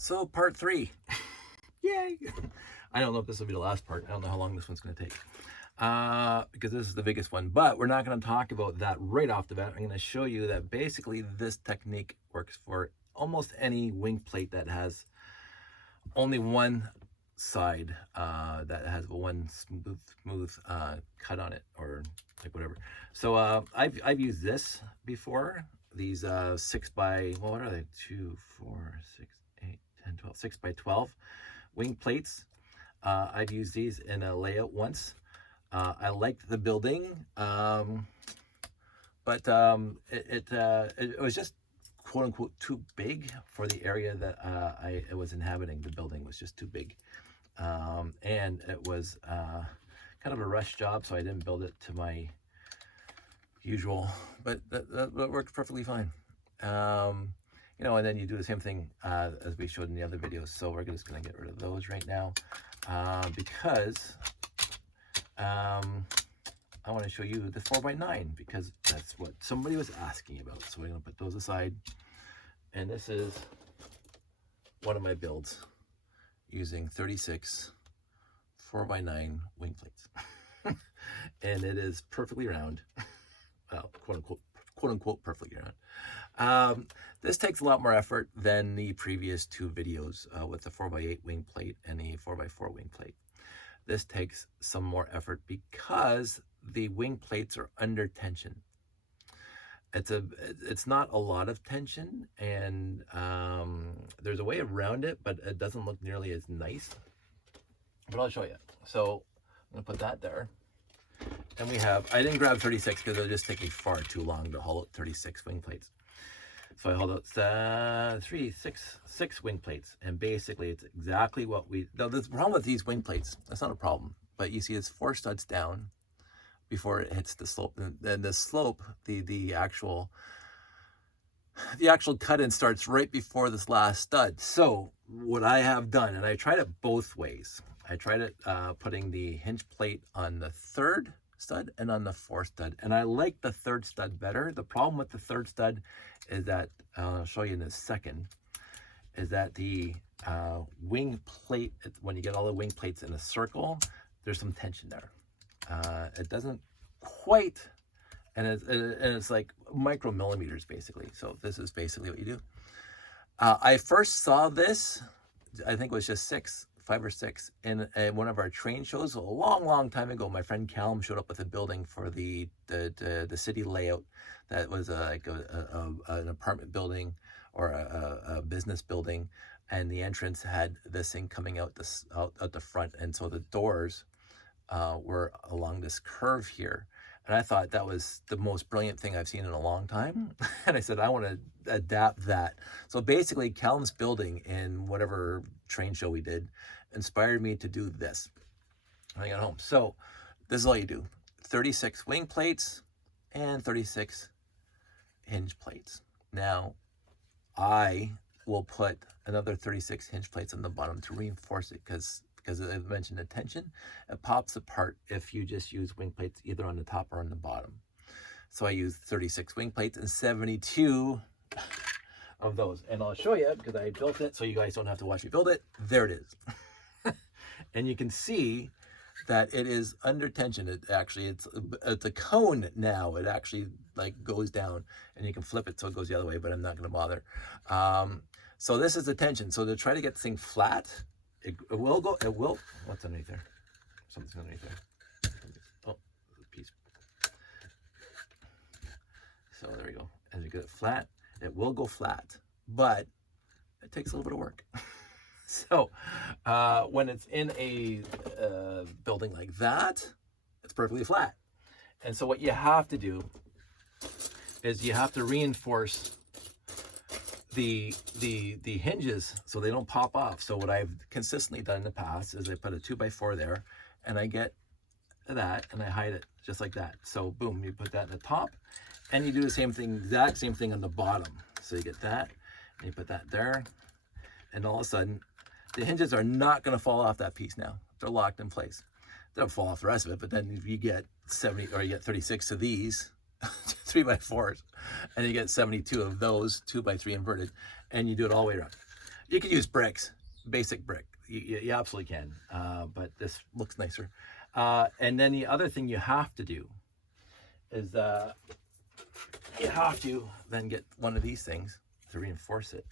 So part 3. Yay! I don't know if this will be the last part. I don't know how long this one's going to take. Because this is the biggest one. But we're not going to talk about that right off the bat. I'm going to show you that basically this technique works for almost any wing plate that has only one side, that has one smooth cut on it, or like whatever. So I've used this before. These 6 by, well, what are they? 2, 4, 6, 8, 10, 12, 6 by 12 wing plates. I've used these in a layout once. I liked the building, but it was just quote unquote too big for the area that I was inhabiting. The building was just too big, and it was kind of a rush job, so I didn't build it to my usual, but that worked perfectly fine. You know, and then you do the same thing as we showed in the other videos. So we're just going to get rid of those right now, because I want to show you the 4x9, because that's what somebody was asking about. So we're going to put those aside. And this is one of my builds using 36 4x9 wing plates. And it is perfectly round. Well, quote unquote perfectly round. This takes a lot more effort than the previous 2 videos with the 4x8 wing plate and the 4x4 wing plate. This takes some more effort because the wing plates are under tension. It's not a lot of tension, and there's a way around it, but it doesn't look nearly as nice. But I'll show you. So I'm gonna put that there. And we have, I didn't grab 36 because it was just taking far too long to haul out 36 wing plates. So I hauled out 6 wing plates. And basically it's exactly what now the problem with these wing plates, that's not a problem. But you see it's 4 studs down before it hits the slope. And the slope, the actual cut-in starts right before this last stud. So what I have done, and I tried it both ways. I tried it putting the hinge plate on the 3rd stud and on the 4th stud, and I like the 3rd stud better. The problem with the 3rd stud is that, I'll show you in a second, is that the wing plate, when you get all the wing plates in a circle, there's some tension there. It doesn't quite, and it's like micromillimeters basically. So this is basically what you do. I first saw this, I think it was just 5 or 6 in one of our train shows a long time ago. My friend Callum showed up with a building for the city layout that was like an apartment building or a business building, and the entrance had this thing coming out the front, and so the doors were along this curve here. And I thought that was the most brilliant thing I've seen in a long time. And I said, I want to adapt that. So basically, Callum's building in whatever train show we did inspired me to do this when I got home. So this is all you do. 36 wing plates and 36 hinge plates. Now, I will put another 36 hinge plates on the bottom to reinforce it, because as I mentioned, the tension, it pops apart if you just use wing plates either on the top or on the bottom. So I used 36 wing plates and 72 of those. And I'll show you, because I built it so you guys don't have to watch me build it. There it is. And you can see that it is under tension. It's a cone now. It actually like goes down, and you can flip it so it goes the other way, but I'm not going to bother. So this is the tension. So to try to get this thing flat, it will, what's underneath there? Something's underneath there. Oh, there's a piece. So there we go. As you get it flat, it will go flat, but it takes a little bit of work. So when it's in a building like that, it's perfectly flat. And so what you have to do is you have to reinforce the hinges so they don't pop off. So what I've consistently done in the past is I put a 2x4 there, and I get that and I hide it just like that. So boom, you put that in the top, and you do the same thing, exact same thing on the bottom. So you get that, and you put that there, and all of a sudden the hinges are not going to fall off that piece now. They're locked in place. They'll fall off the rest of it, but then if you get 70, or you get 36 of these 3x4s, and you get 72 of those 2x3 inverted, and you do it all the way around. You can use bricks, basic brick. You absolutely can, but this looks nicer. And then the other thing you have to do is you have to then get one of these things to reinforce it.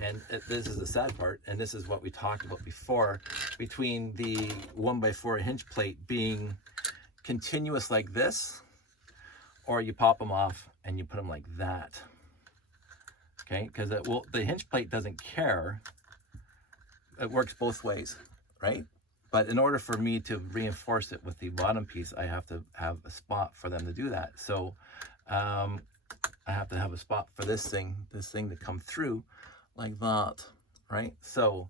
And this is the sad part, and this is what we talked about before, between the 1x4 hinge plate being continuous like this, or you pop them off and you put them like that. Okay, because the hinge plate doesn't care. It works both ways, right? But in order for me to reinforce it with the bottom piece, I have to have a spot for them to do that. So I have to have a spot for this thing to come through like that, right? So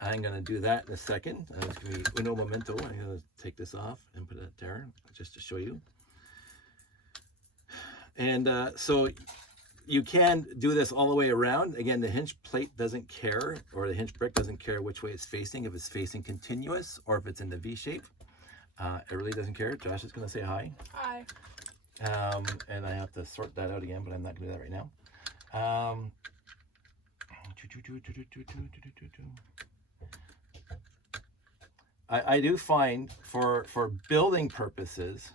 I'm gonna do that in a second. It's gonna be uno momento. I'm gonna take this off and put it there just to show you. And so you can do this all the way around. Again, the hinge plate doesn't care, or the hinge brick doesn't care which way it's facing, if it's facing continuous or if it's in the V shape. It really doesn't care. Josh is gonna say hi. Hi. And I have to sort that out again, but I'm not gonna do that right now. I do find for building purposes,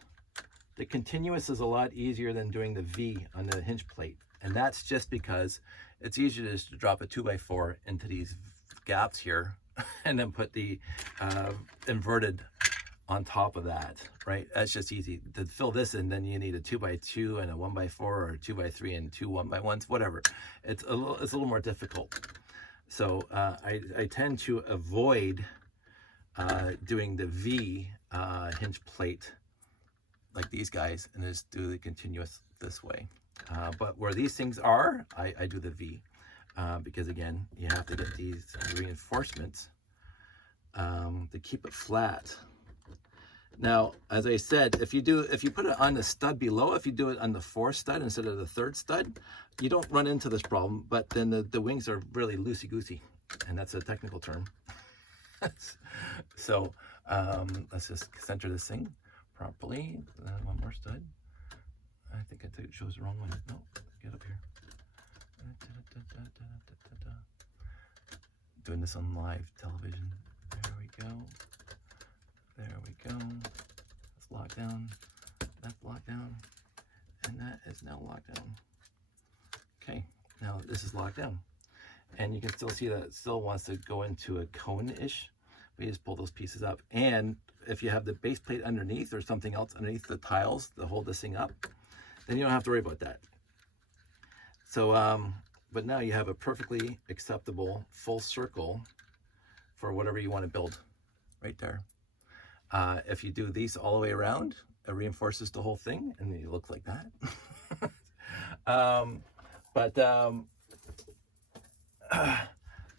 the continuous is a lot easier than doing the V on the hinge plate. And that's just because it's easier just to drop a 2x4 into these gaps here and then put the inverted on top of that, right? That's just easy. To fill this in, then you need a 2x2 and a 1x4, or a 2x3 and two 1x1s, whatever. It's a little more difficult. So I tend to avoid doing the V hinge plate like these guys, and just do the continuous this way. But where these things are, I do the V, because again, you have to get these reinforcements to keep it flat. Now, as I said, if you put it on the stud below, if you do it on the 4th stud instead of the 3rd stud, you don't run into this problem, but then the wings are really loosey-goosey, and that's a technical term. So let's just center this thing properly. One more stud. I think it shows the wrong one. No, get up here. Doing this on live television. There we go. There we go. That's locked down. That's locked down. And that is now locked down. Okay, now this is locked down. And you can still see that it still wants to go into a cone-ish. We just pull those pieces up. And if you have the base plate underneath or something else underneath the tiles to hold this thing up, then you don't have to worry about that. So, but now you have a perfectly acceptable full circle for whatever you want to build right there. If you do these all the way around, it reinforces the whole thing, and then you look like that.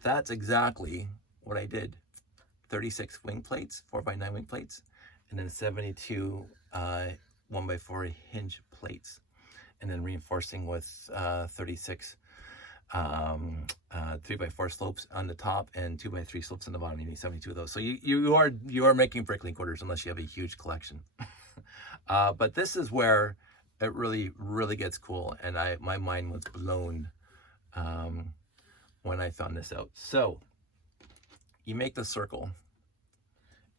That's exactly what I did. 36 wing plates, 4x9 wing plates, and then 72 1x4 hinge plates, and then reinforcing with 36 3x4 slopes on the top and 2x3 slopes on the bottom. You need 72 of those. So you are making brick link orders unless you have a huge collection. But this is where it really gets cool, and my mind was blown when I found this out. So you make the circle,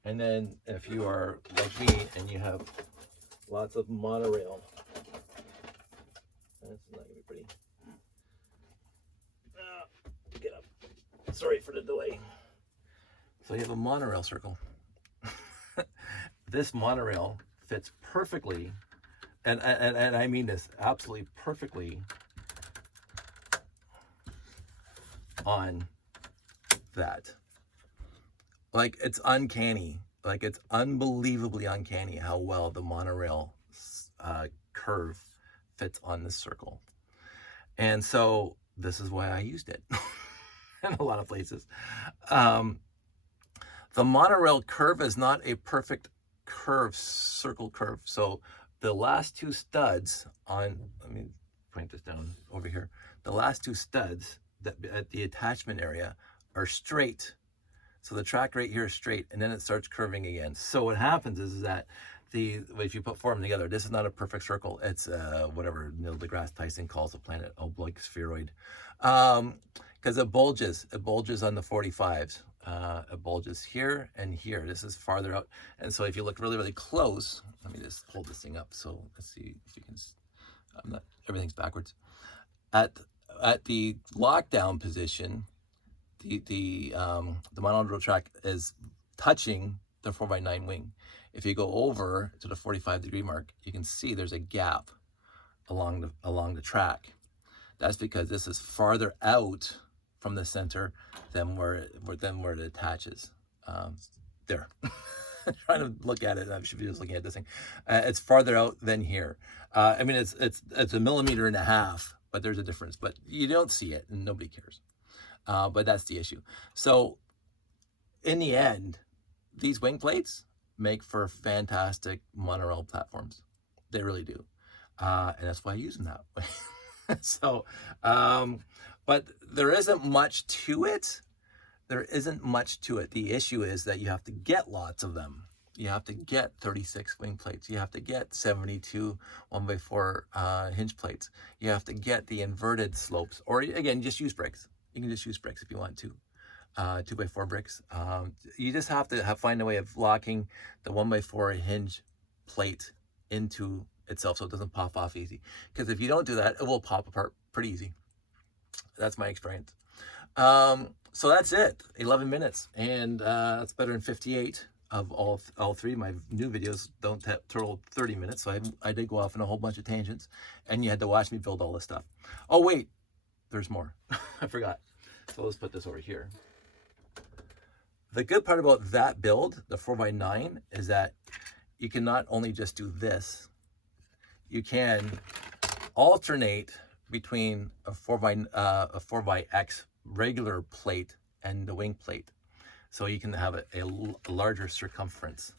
and then if you are like me and you have lots of monorail, that's not gonna be pretty. Get up. Sorry for the delay. So you have a monorail circle. This monorail fits perfectly, and I mean this absolutely perfectly, on that. Like, it's uncanny. Like, it's unbelievably uncanny how well the monorail curve fits on this circle. And so this is why I used it in a lot of places. The monorail curve is not a perfect curve, circle curve. So the last two studs on, let me point this down over here. The last two studs that at the attachment area are straight. So the track right here is straight, and then it starts curving again. So what happens is that if you put four of them together, this is not a perfect circle. It's whatever Neil deGrasse Tyson calls the planet oblique spheroid. because it bulges on the 45s. It bulges here and here. This is farther out. And so if you look really, really close, let me just hold this thing up. So let's see if you can, everything's backwards. At the lockdown position, the monodrill track is touching the 4x9 wing. If you go over to the 45-degree mark, you can see there's a gap along the track. That's because this is farther out from the center than where it attaches. There. I'm trying to look at it. I should be just looking at this thing. It's farther out than here. I mean, it's 1.5 millimeters, but there's a difference. But you don't see it, and nobody cares. But that's the issue. So, in the end, these wing plates make for fantastic monorail platforms. They really do. And that's why I use them that way. So, but there isn't much to it. There isn't much to it. The issue is that you have to get lots of them. You have to get 36 wing plates. You have to get 72 1x4 hinge plates. You have to get the inverted slopes. Or again, just use bricks. You can just use bricks if you want to. 2x4 bricks. You just have to find a way of locking the 1x4 hinge plate into itself so it doesn't pop off easy. Because if you don't do that, it will pop apart pretty easy. That's my experience. So that's it, 11 minutes, and that's better than 58 of all three. My new videos don't total 30 minutes, so I did go off on a whole bunch of tangents, and you had to watch me build all this stuff. Oh wait, there's more. I forgot. So let's put this over here. The good part about that build, the 4x9, is that you can not only just do this, you can alternate between a 4x regular plate and the wing plate. So you can have a larger circumference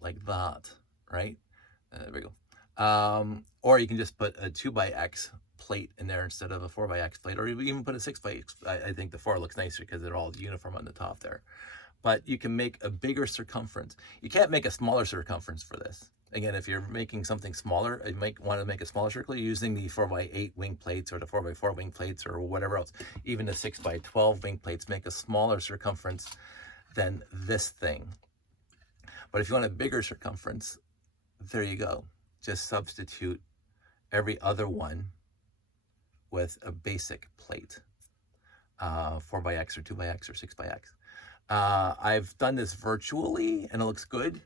like that, right? There we go. Or you can just put a 2x plate in there instead of a 4x plate, or even put a 6x. I think the 4 looks nicer because they're all uniform on the top there. But you can make a bigger circumference. You can't make a smaller circumference for this. Again, if you're making something smaller, you might want to make a smaller circle using the 4x8 wing plates or the 4x4 wing plates or whatever else. Even the 6x12 wing plates make a smaller circumference than this thing. But if you want a bigger circumference, there you go. Just substitute every other one with a basic plate, 4x or 2x or 6x. I've done this virtually and it looks good.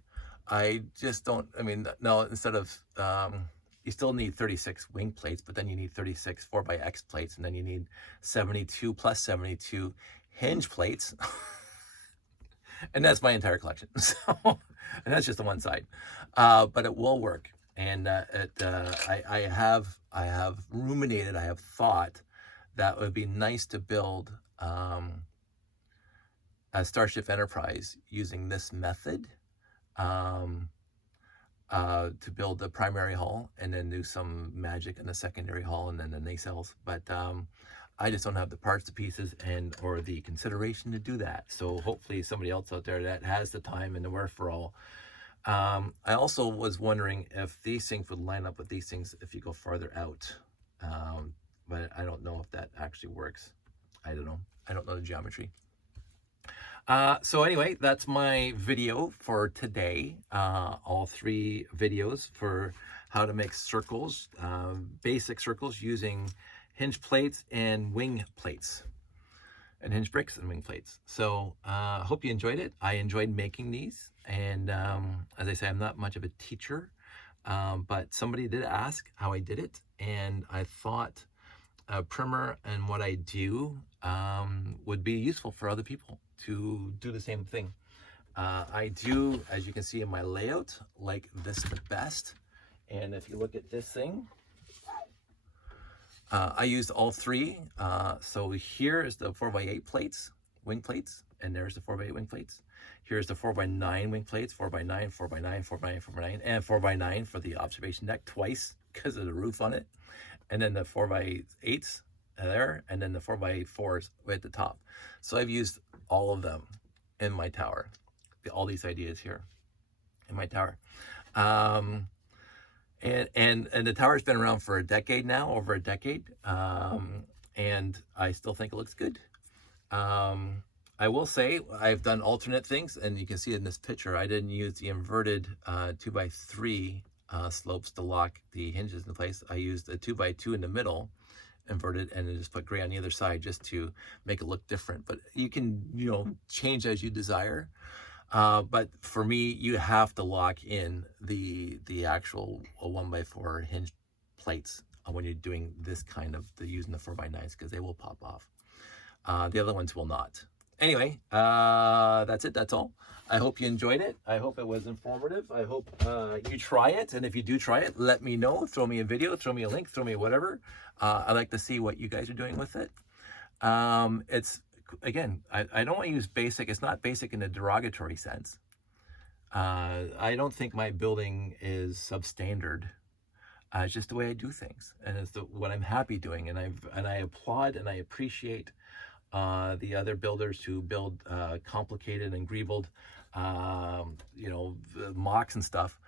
I just don't, I mean, no, instead of, you still need 36 wing plates, but then you need 36 4x plates, and then you need 72 plus 72 hinge plates. And that's my entire collection. So, and that's just the one side. But it will work. And I have ruminated, I have thought that it would be nice to build a Starship Enterprise using this method. To build the primary hull and then do some magic in the secondary hull and then the nacelles. But I just don't have the parts, the pieces, or the consideration to do that. So hopefully somebody else out there that has the time and the wherewithal. I also was wondering if these things would line up with these things if you go farther out. But I don't know if that actually works. I don't know. I don't know the geometry. So anyway, that's my video for today. All 3 videos for how to make circles, basic circles using hinge plates and wing plates, and hinge bricks and wing plates. So I hope you enjoyed it. I enjoyed making these. And as I say, I'm not much of a teacher, but somebody did ask how I did it. And I thought a primer and what I do would be useful for other people to do the same thing. I do, as you can see in my layout, like this the best. And if you look at this thing, I used all 3. So here is the 4x8 plates, wing plates, and there's the 4x8 wing plates. Here's the 4x9 wing plates, 4x9, 4x9, 4x9, 4x9, and 4x9 for the observation deck twice because of the roof on it. And then the 4x8s there, and then the 4x4s at the top. So I've used all of them in my tower, all these ideas here in my tower. And the tower's been around for a decade now, over a decade. and I still think it looks good. I will say I've done alternate things, and you can see in this picture, I didn't use the inverted 2x3 slopes to lock the hinges in place. I used a 2x2 in the middle, inverted, and then just put gray on the other side just to make it look different. But you can, change as you desire. But for me, you have to lock in the actual 1x4 hinge plates when you're doing this kind of using the 4x9s, because they will pop off. The other ones will not. Anyway, that's it. That's all. I hope you enjoyed it. I hope it was informative. I hope you try it. And if you do try it, let me know. Throw me a video, throw me a link, throw me whatever. I'd like to see what you guys are doing with it. It's, again, I don't want to use basic. It's not basic in a derogatory sense. I don't think my building is substandard. It's just the way I do things, and it's what I'm happy doing. And I applaud and I appreciate the other builders who build complicated and greebled, mocks and stuff.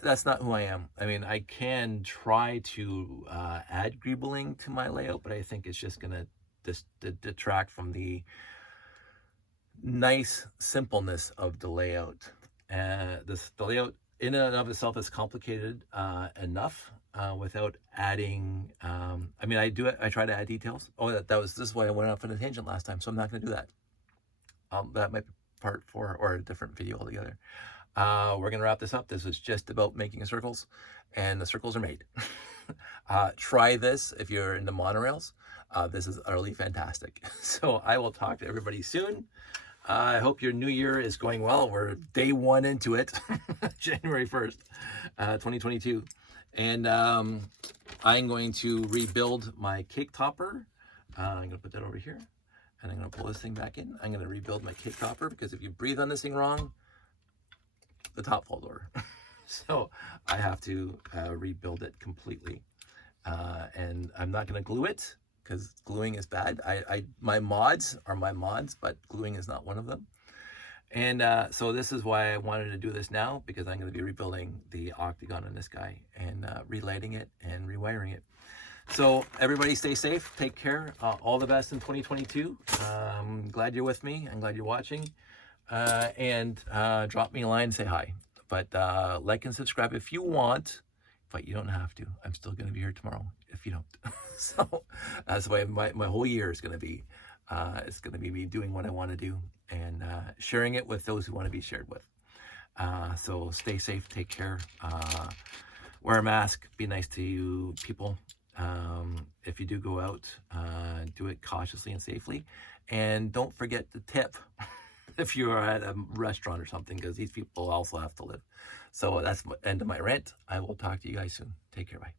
That's not who I am. I mean, I can try to add greebling to my layout, but I think it's just going to detract from the nice simpleness of the layout. The layout in and of itself is complicated enough without adding. I mean, I try to add details. Oh, this is why I went off on a tangent last time, so I'm not going to do that. That might be part 4 or a different video altogether. We're going to wrap this up. This was just about making circles, and the circles are made. Try this if you're into monorails. This is utterly fantastic. So I will talk to everybody soon. I hope your new year is going well. We're day 1 into it, January 1st, 2022. And I'm going to rebuild my cake topper. I'm going to put that over here, and I'm going to pull this thing back in. I'm going to rebuild my cake topper, because if you breathe on this thing wrong, the top falls over. So I have to rebuild it completely. And I'm not going to glue it, because gluing is bad. My mods are my mods, but gluing is not one of them. And so this is why I wanted to do this now, because I'm going to be rebuilding the octagon on this guy and relighting it and rewiring it. So everybody stay safe, take care, all the best in 2022. I'm glad you're with me. I'm glad you're watching. And drop me a line and say hi. But like and subscribe if you want, but you don't have to. I'm still going to be here tomorrow if you don't. So that's the way my whole year is going to be. It's going to be me doing what I want to do and sharing it with those who want to be shared with. So stay safe, take care, wear a mask, be nice to you people. If you do go out, do it cautiously and safely. And don't forget to tip if you are at a restaurant or something, because these people also have to live. So that's the end of my rant. I will talk to you guys soon. Take care. Bye.